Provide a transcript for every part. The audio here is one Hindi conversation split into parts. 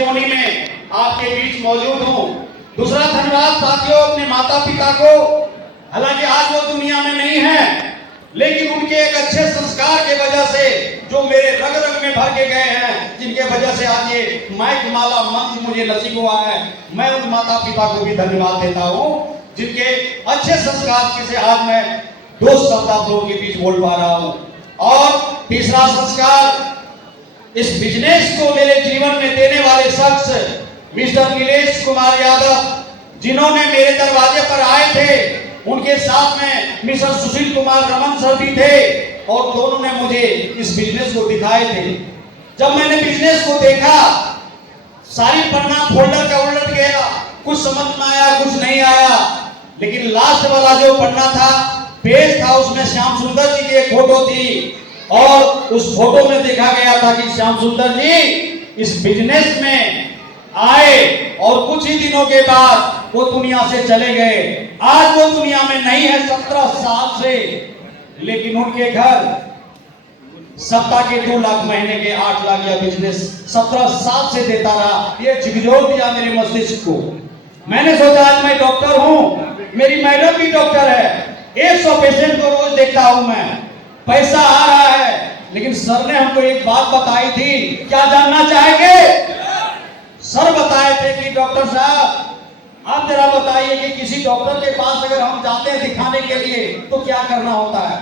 सेरेमोनी में आपके बीच मौजूद हूँ। दूसरा धन्यवाद साथियों अपने माता पिता को, हालांकि आज वो दुनिया में नहीं है, लेकिन उनके एक अच्छे संस्कार के वजह से जो मेरे रग रग में भर के गए हैं, जिनके वजह से आज ये माइक माला मंच मुझे नसीब हुआ है, मैं उन माता पिता को भी धन्यवाद देता हूँ जिनके अच्छे संस्कार से आज मैं 2 शब्द आप लोगों के बीच बोल पा रहा हूँ। और तीसरा संस्कार, इस बिजनेस को मेरे जीवन में देने वाले शख्स मिस्टर नीलेश कुमार यादव, जिन्होंने मेरे दरवाजे पर आए थे, उनके साथ में मिस्टर सुशील कुमार रमन सर भी थे और दोनों ने मुझे इस बिजनेस को दिखाए थे। जब मैंने बिजनेस को देखा, सारी पन्ना फोल्डर का उलट गया, कुछ समझ में आया, कुछ नहीं आया, लेकिन लास्ट वाला जो पन्ना था, पेज था, उसमें श्याम सुंदर जी की एक फोटो थी और उस फोटो में देखा गया था कि श्याम सुंदर जी इस बिजनेस में आए और कुछ ही दिनों के बाद वो दुनिया से चले गए। आज वो दुनिया में नहीं है 17 साल से, लेकिन उनके घर सप्ताह के 2 लाख, महीने के 8 लाख या बिजनेस 17 साल से देता रहा। ये झकझोर दिया मेरे मस्तिष्क को। मैंने सोचा आज मैं डॉक्टर हूं, मेरी मैडम भी डॉक्टर है, 100 पेशेंट को रोज देखता हूं मैं, पैसा आ रहा है, लेकिन सर ने हमको एक बात बताई थी। क्या जानना चाहेंगे? सर बताए थे कि डॉक्टर साहब आप जरा बताइए कि किसी डॉक्टर के पास अगर हम जाते हैं दिखाने के लिए तो क्या करना होता है।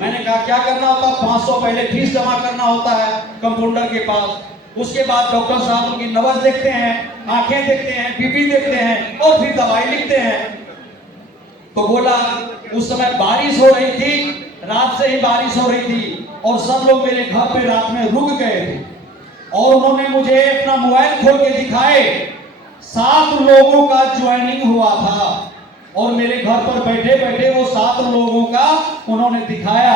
मैंने कहा क्या करना होता है? 500 पहले फीस जमा करना होता है कंपाउंडर के पास। उसके बाद डॉक्टर साहब उनकी नब्ज देखते हैं, आंखें देखते हैं, बीपी देखते हैं और फिर दवाई लिखते हैं। तो बोला उस समय बारिश हो रही थी, रात से ही बारिश हो रही थी और सब लोग मेरे घर पे रात में रुक गए थे और उन्होंने मुझे अपना मोबाइल खोल के दिखाए। 7 लोगों का ज्वाइनिंग हुआ था और मेरे घर पर बैठे बैठे वो 7 लोगों का उन्होंने दिखाया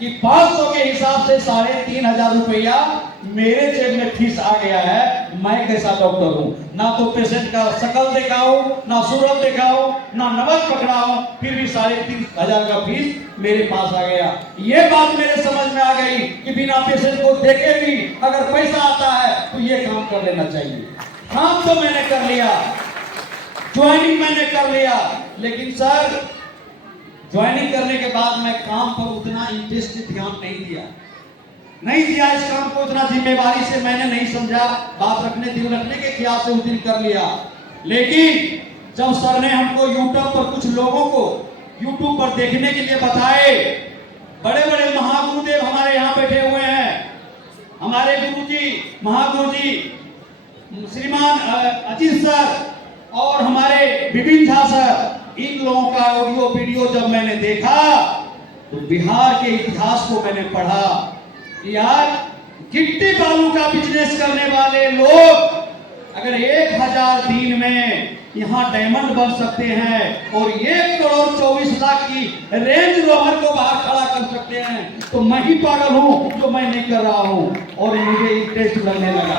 कि 500 के हिसाब से 3,500 रुपया मेरे जेब में फीस आ गया है। मैं कैसा डॉक्टर हूं? ना तो पेशेंट का शकल देखा हूं, ना सूरत देखा हूं, ना नब्ज पकड़ा हूं, फिर भी 3,500 का फीस मेरे पास आ गया। ये बात मेरे समझ में आ गई कि बिना पेशेंट को देखे भी अगर पैसा आता है तो ये काम कर लेना चाहिए। काम तो मैंने कर लिया, ज्वाइनिंग मैंने कर लिया, लेकिन सर ज्वाइनिंग करने के बाद मैं काम पर उतना इंटरेस्ट ध्यान नहीं दिया इस काम को उतना जिम्मेवारी से मैंने नहीं समझा। बात रखने दिल रखने के ख्याल से उस दिन कर लिया, लेकिन जब सर ने हमको यूट्यूब पर कुछ लोगों को यूट्यूब पर देखने के लिए बताए, बड़े बड़े महागुरुदेव हमारे यहाँ बैठे हुए हैं, हमारे गुरुजी महागुरुजी श्रीमान अजीत सर और हमारे विपिन झा सर, इन लोगों का ऑडियो वीडियो जब मैंने देखा तो बिहार के इतिहास को मैंने पढ़ा कि यार गिट्टी बालू का बिजनेस करने वाले लोग अगर 1000 दिन में यहाँ डायमंड बन सकते हैं और 1,24,00,000 की रेंज रोवर को बाहर खड़ा कर सकते हैं, तो मैं ही पागल हूँ जो मैं नहीं कर रहा हूँ। और मुझे इंटरेस्ट लगने लगा,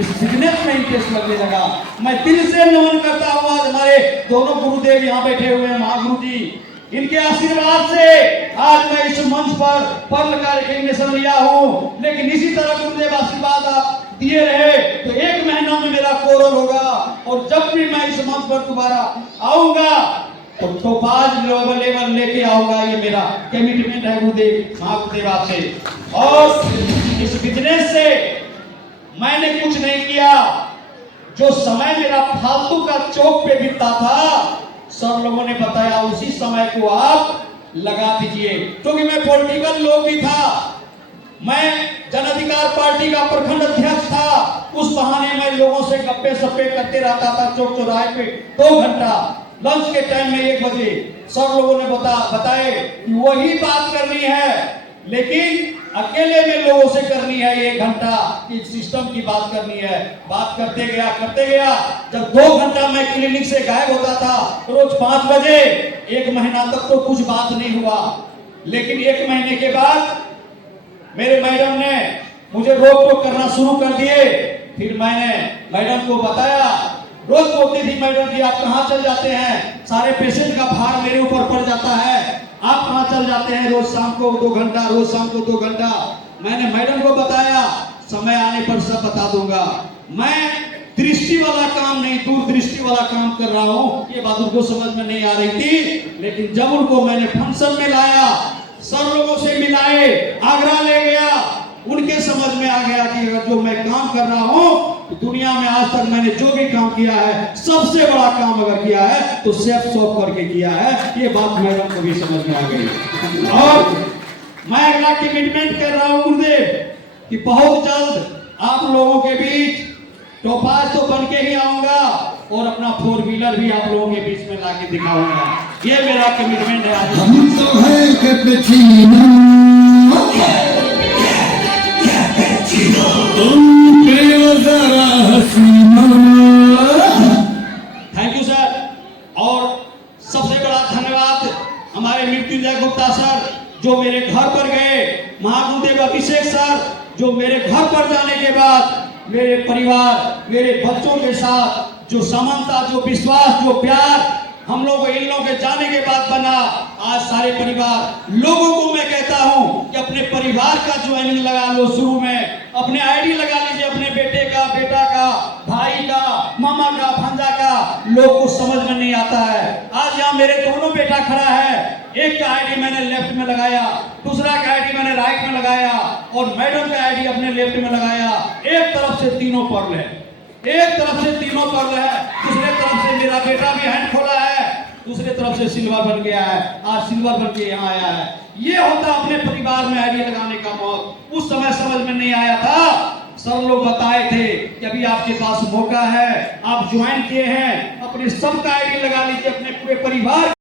इस बिजनेस में इंटरेस्ट लगने लगा। मैं दिल से नमन करता हूँ आज हमारे दोनों गुरुदेव यहाँ बैठे हुए हैं, महागुरु जी, इनके आशीर्वाद से आज मैं इस मंच पर पर्ल का रिकग्निशन लिया हूँ। लेकिन इसी तरह गुरुदेव आशीर्वाद आप दिए रहे तो 1 महीना में मेरा कोरल होगा और जब भी मैं इस मंच पर दोबारा आऊंगा तो टोपाज लेवल लेके आऊंगा। ये मेरा कमिटमेंट है गुरुदेव महागुरुदेव आपसे। और इस बिजनेस से मैंने कुछ नहीं किया, जो समय मेरा फालतू का चौक पे बीतता था, सब लोगों ने बताया उसी समय को आप लगा दीजिए, क्योंकि मैं पॉलिटिकल लोग भी था, मैं जन अधिकार पार्टी का प्रखंड अध्यक्ष था। उस बहाने मैं लोगों से गप्पे सप्पे करते रहता था चौक चौराहे पे 2 घंटा, लंच के टाइम में 1 बजे। सब लोगों ने बताए कि वही बात करनी है, लेकिन अकेले में लोगों से करनी है 1 घंटा की सिस्टम की बात करनी है। बात करते गया जब 2 घंटा मैं क्लिनिक से गायब होता था रोज 5 बजे, 1 महीना तक तो कुछ बात नहीं हुआ, लेकिन 1 महीने के बाद मेरे मैडम ने मुझे रोक टोक करना शुरू कर दिए। फिर मैंने मैडम को बताया, रोज बोलती थी मैडम जी आप कहाँ चल जाते हैं, सारे पेशेंट का भार मेरे ऊपर पड़ जाता है, आप कहाँ चल जाते हैं रोज शाम को 2 घंटा, रोज शाम को 2 घंटा। मैंने मैडम को बताया, समय आने पर सब बता दूंगा। मैं दृष्टि वाला काम नहीं, दूरदृष्टि वाला काम कर रहा हूँ। ये बात उनको समझ में नहीं आ रही थी, लेकिन जब उनको मैंने फंक्शन में लाया, सब लोगों से मिलाए, आगरा ले गया, उनके समझ में आ गया कि अगर जो मैं काम कर रहा हूँ तो दुनिया में आज तक मैंने जो भी काम किया है, सबसे बड़ा काम अगर किया है तो सेफ सॉप करके किया है। ये बात मैडम को भी समझ में आ गई। और मैं अगला कमिटमेंट कर रहा हूँ गुरुदेव कि बहुत जल्द आप लोगों के बीच टोपाज तो बन के ही आऊंगा और अपना 4 व्हीलर भी आप लोगों के बीच में लाके दिखाऊंगा। ये मेरा कमिटमेंट है। हम तो है कैपेचिनो, तुम पियो जरा हसीनो। Thank you sir. और सबसे बड़ा धन्यवाद हमारे मृत्युंजय गुप्ता सर जो मेरे घर पर गए, महागुरुदेव अभिषेक सर जो मेरे घर पर जाने के बाद मेरे परिवार, मेरे बच्चों के साथ जो समानता, जो विश्वास, जो प्यार हम लोग इन लोगों के जाने के बाद बना। आज सारे परिवार लोगों को मैं कहता हूं कि अपने परिवार का ज्वाइनिंग लगा लो। शुरू में अपने आईडी लगा लीजिए, अपने बेटे का, बेटा का, भाई का, मामा का, भांजा का। लोग को समझ में नहीं आता है। आज यहाँ मेरे दोनों बेटा खड़ा है, एक का आईडी मैंने लेफ्ट में लगाया, दूसरा का आईडी मैंने राइट में लगाया और मैडम का आईडी अपने लेफ्ट में लगाया। एक तरफ से तीनों पर्ल है, एक तरफ से तीनों पर्ल है, दूसरे तरफ से मेरा बेटा भी हैंड खोला है, दूसरे तरफ से सिल्वर बन गया है, आज सिल्वर बन के यहाँ आया है। ये होता अपने परिवार में आईडी लगाने का मौत। उस समय समझ में नहीं आया था। सब लोग बताए थे कि अभी आपके पास मौका है, आप ज्वाइन किए हैं, अपने सबका आईडी लगा लीजिए, अपने पूरे परिवार